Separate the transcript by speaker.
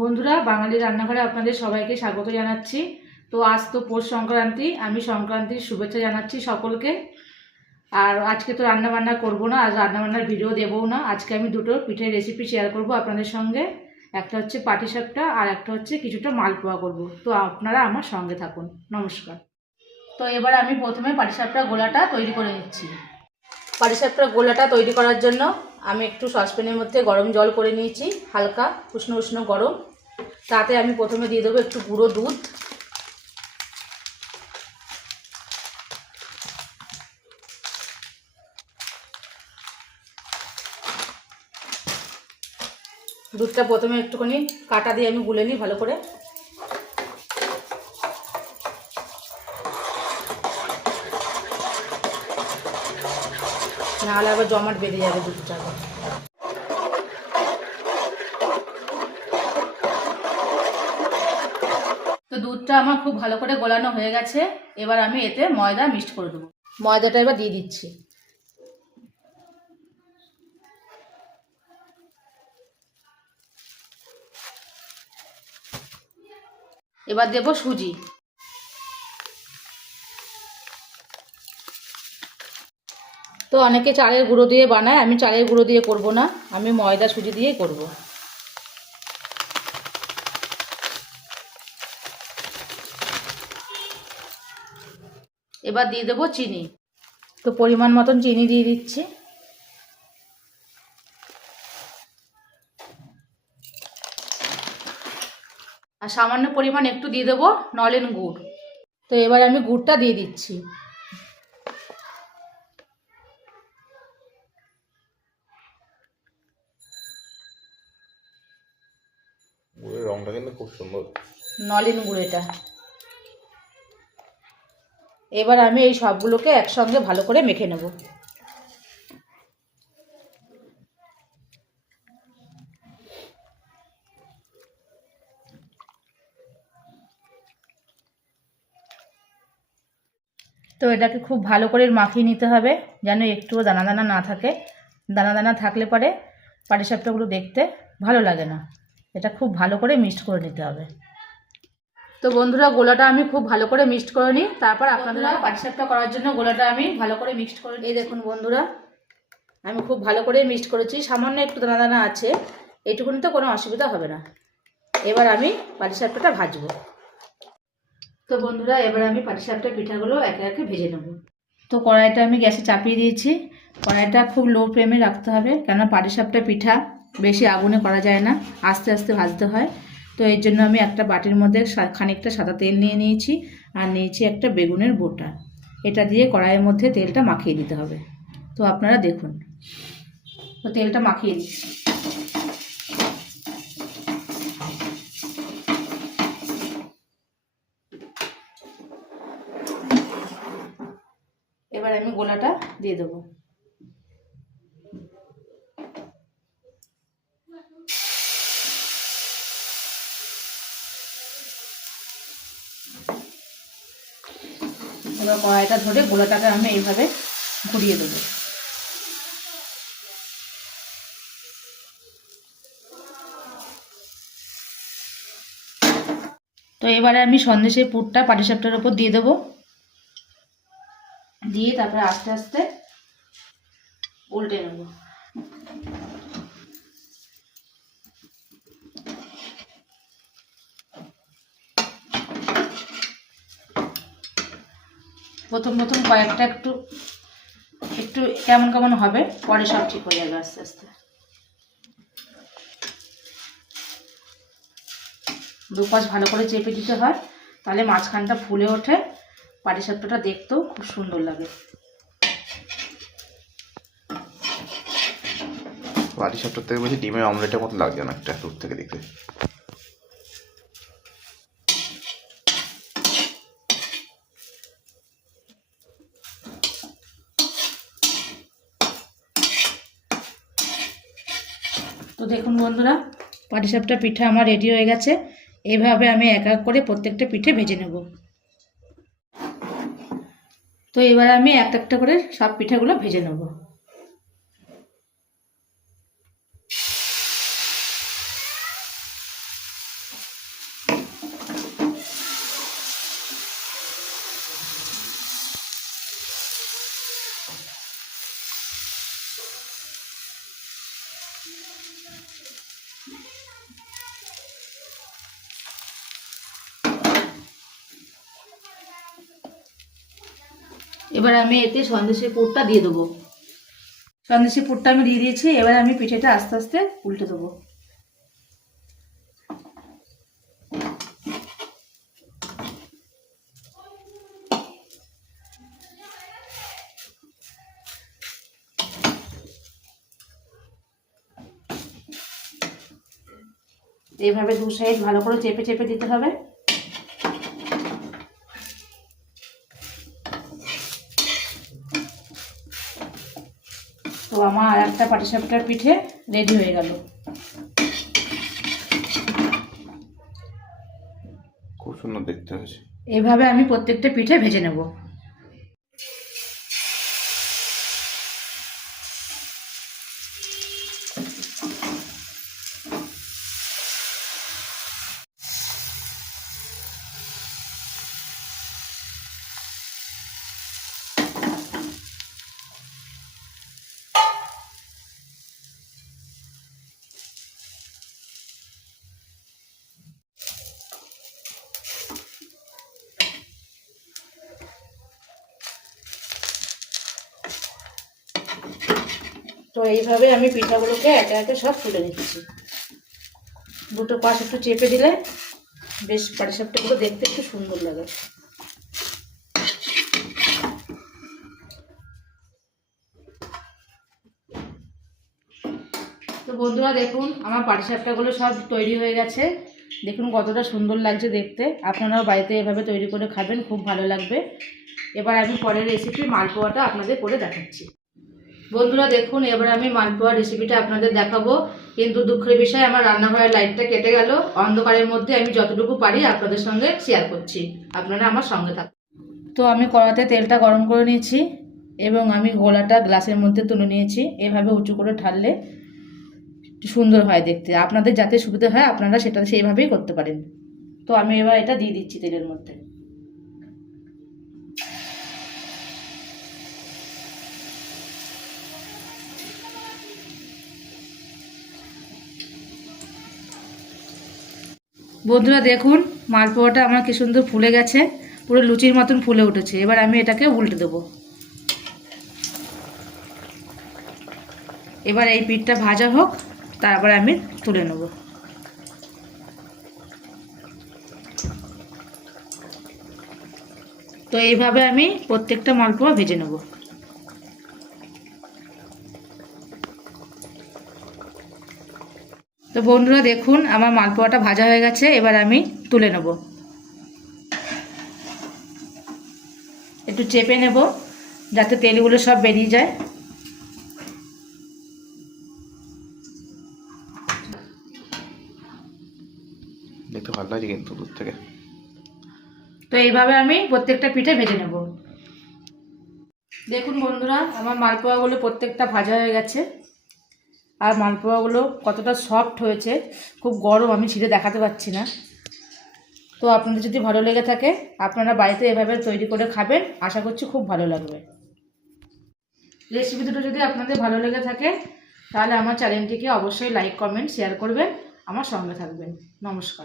Speaker 1: বন্ধুরা, বাঙালি রান্নাঘরে আপনাদের সবাইকে স্বাগত জানাচ্ছি। তো আজ তো পৌষ সংক্রান্তি, আমি সংক্রান্তির শুভেচ্ছা জানাচ্ছি সকলকে। আর আজকে তো রান্না বান্না করব না, আজ রান্না বান্নার ভিডিও দেবো না। আজকে আমি দুটো পিঠের রেসিপি শেয়ার করব আপনাদের সঙ্গে। একটা হচ্ছে পাটিসাপটা আর একটা হচ্ছে কিছুটা মালপোয়া করব। তো আপনারা আমার সঙ্গে থাকুন। নমস্কার। তো এবার আমি প্রথমে পাটিসাপটা গোলাটা তৈরি করে নিচ্ছি। পাটিসাপটা গোলাটা তৈরি করার জন্য আমি একটু সসপ্যানের মধ্যে গরম জল করে নিয়েছি, হালকা, উষ্ণ উষ্ণ গরম। তাতে আমি প্রথমে দিয়ে দেবো একটু গুঁড়ো দুধ। দুধটা প্রথমে একটুখানি কাটা দিয়ে আমি গুলে নিই ভালো করে। নাহলে আবার জমাট বেঁধে যাবে দুধটা তো দুধটা আমার খুব ভালো করে গোলানো হয়ে গেছে এবার আমি এতে ময়দা মিক্সড করে দেবো। ময়দাটা এবার দিয়ে দিচ্ছি। এবার দেবো সুজি। তো অনেকে চালের গুঁড়ো দিয়ে বানায় আমি চালের গুঁড়ো দিয়ে করব না আমি ময়দা সুজি দিয়েই করব। এবার দিয়ে দেবো চিনি। তো পরিমাণ মতন চিনি দিয়ে দিচ্ছি। আর সামান্য পরিমাণ একটু দিয়ে দেবো নলেন গুড়। তো এবার আমি গুড়টা দিয়ে দিচ্ছি।
Speaker 2: রংটা কিন্তু খুব সুন্দর।
Speaker 1: নলেন গুড় এটা। এবার আমি এই সবগুলোকে একসঙ্গে ভালো করে মেখে নেব। তো এটাকে খুব ভালো করে মাখিয়ে নিতে হবে, যেন একটুও দানা দানা না থাকে। দানা দানা থাকলে পরে পাটিসাপটাগুলো দেখতে ভালো লাগে না। এটা খুব ভালো করে মিক্সড করে নিতে হবে। তো বন্ধুরা গোলাটা আমি খুব ভালো করে মিক্সড করে নিই। তারপর আপনাদের পাটিসাপটা করার জন্য গোলাটা আমি ভালো করে মিক্সড করে নিই এই দেখুন বন্ধুরা আমি খুব ভালো করে মিক্সড করেছি। সামান্য একটু দানা দানা আছে এইটুকুনি তো কোনো অসুবিধা হবে না। এবার আমি পাটিসাপটাটা ভাজবো। তো বন্ধুরা এবার আমি পাটিসাপটা পিঠাগুলো একে একে ভেজে নেব। তো কড়াইটা আমি গ্যাসে চাপিয়ে দিয়েছি। কড়াইটা খুব লো ফ্লেমে রাখতে হবে কেননা পাটিসাপটা পিঠা বেশি আগুনে করা যায় না আস্তে আস্তে ভাজতে হয়। তো এর জন্য আমি একটা বাটির মধ্যে খানিকটা সাদা তেল নিয়ে নিয়েছি আর নিয়েছি একটা বেগুনের বোটা। এটা দিয়ে কড়াইয়ের মধ্যে তেলটা মাখিয়ে দিতে হবে। তো আপনারা দেখুন। তো তেলটা মাখিয়ে দিচ্ছি। এবার আমি গোলাটা দিয়ে দেবো। এবার কড়াইটা ধরে গোলাটাকে আমি এইভাবে ঘুরিয়ে দেবো। তো এবারে আমি সন্দেশের পুরটা পাটিসাপটার উপর দিয়ে দেবো। দিয়ে তারপরে আস্তে আস্তে উল্টে নেব। প্রথম প্রথম কয়েকটা একটু একটু কেমন কেমন হবে, পরে সব ঠিক হয়ে যাবে আস্তে আস্তে। দুপাশ ভালো করে চেপে দিতে হয়, তাহলে মাঝখানটা ফুলে ওঠে, পাটিসাপটাটা দেখতেও খুব সুন্দর লাগে।
Speaker 2: বাটি সাপটার থেকে বলছি ডিমের অমলেটের মতো লাগছে অনেকটা দূর থেকে দেখতে।
Speaker 1: দেখুন বন্ধুরা, পাটিসাপটা পিঠা আমার রেডি হয়ে গেছে। এইভাবে আমি এক এক করে প্রত্যেকটা পিঠে ভেজে নেব। তো এবার আমি এক একটা করে সব পিঠাগুলো ভেজে নেব। এবার আমি এতে সন্দেশের পুরটা দিয়ে দেবো। সন্দেশের পুরটা আমি দিয়ে দিয়েছি, এবার আমি পিঠেটা আস্তে আস্তে উল্টে দেবো। এইভাবে দু সাইড ভালো করে চেপে চেপে দিতে হবে তো আমার আর একটা পাটিসাপটার পিঠে রেডি হয়ে গেল।
Speaker 2: খুব সুন্দর দেখতে হয়েছে।
Speaker 1: এইভাবে আমি প্রত্যেকটা পিঠে ভেজে নেব। তো এইভাবে আমি পিঠাগুলোকে একে একে সব তুলে নিচ্ছি। দুটো পাশ একটু চেপে দিলে বেশ পাটিসাপটাগুলো দেখতে একটু সুন্দর লাগে। তো বন্ধুরা দেখুন, আমার পাটিসাপটাগুলো সব তৈরি হয়ে গেছে। দেখুন কতটা সুন্দর লাগছে দেখতে। আপনারাও বাড়িতে এভাবে তৈরি করে খাবেন, খুব ভালো লাগবে। এবার আমি পরের রেসিপি মালপোয়াটা আপনাদের করে দেখাচ্ছি। বন্ধুরা দেখুন, এবার আমি মালপোয়া রেসিপিটা আপনাদের দেখাবো। কিন্তু দুঃখের বিষয়, আমার রান্নাঘরের লাইটটা কেটে গেল। অন্ধকারের মধ্যে আমি যতটুকু পারি আপনাদের সঙ্গে শেয়ার করছি। আপনারা আমার সঙ্গে থাকুন। তো আমি কড়াতে তেলটা গরম করে নিয়েছি এবং আমি গোলাটা গ্লাসের মধ্যে তুলে নিয়েছি। এভাবে উঁচু করে ঢাললে সুন্দর হয় দেখতে। আপনাদের যাতে সুবিধা হয়, আপনারা সেটা সেইভাবেই করতে পারেন। তো আমি এবার এটা দিয়ে দিচ্ছি তেলের মধ্যে। বন্ধুরা দেখুন মালপোয়াটা আমার কি সুন্দর ফুলে গেছে, পুরো লুচির মতন ফুলে উঠেছে। এবার আমি এটাকে উল্টে দেবো। এবার এই পিঠটা ভাজা হোক, তারপরে আমি তুলে নেব। তো এইভাবে আমি প্রত্যেকটা মালপোয়া ভেজে নেব। তো বন্ধুরা দেখুন আমার মালপোয়াটা ভাজা হয়ে গেছে এবার আমি তুলে নেব। একটু চেপে নেব যাতে তেলগুলো সব বেরিয়ে যায়।
Speaker 2: দেখতে ভালো লাগছে কিন্তু দূর থেকে।
Speaker 1: তো এইভাবে আমি প্রত্যেকটা পিঠে ভেজে নেব। দেখুন বন্ধুরা আমার মালপোয়াগুলো প্রত্যেকটা ভাজা হয়ে গেছে। আর মালপোয়াগুলো কতটা সফট হয়েছে, খুব গরম, আমি ছিঁড়ে দেখাতে পাচ্ছি না। তো আপনাদের যদি ভালো লেগে থাকে, আপনারা বাড়িতে এভাবে তৈরি করে খাবেন, আশা করছি খুব ভালো লাগবে। রেসিপি দুটো যদি আপনাদের ভালো লেগে থাকে, তাহলে আমার চ্যানেলটিকে অবশ্যই লাইক কমেন্ট শেয়ার করবেন, আমার সঙ্গে থাকবেন। নমস্কার।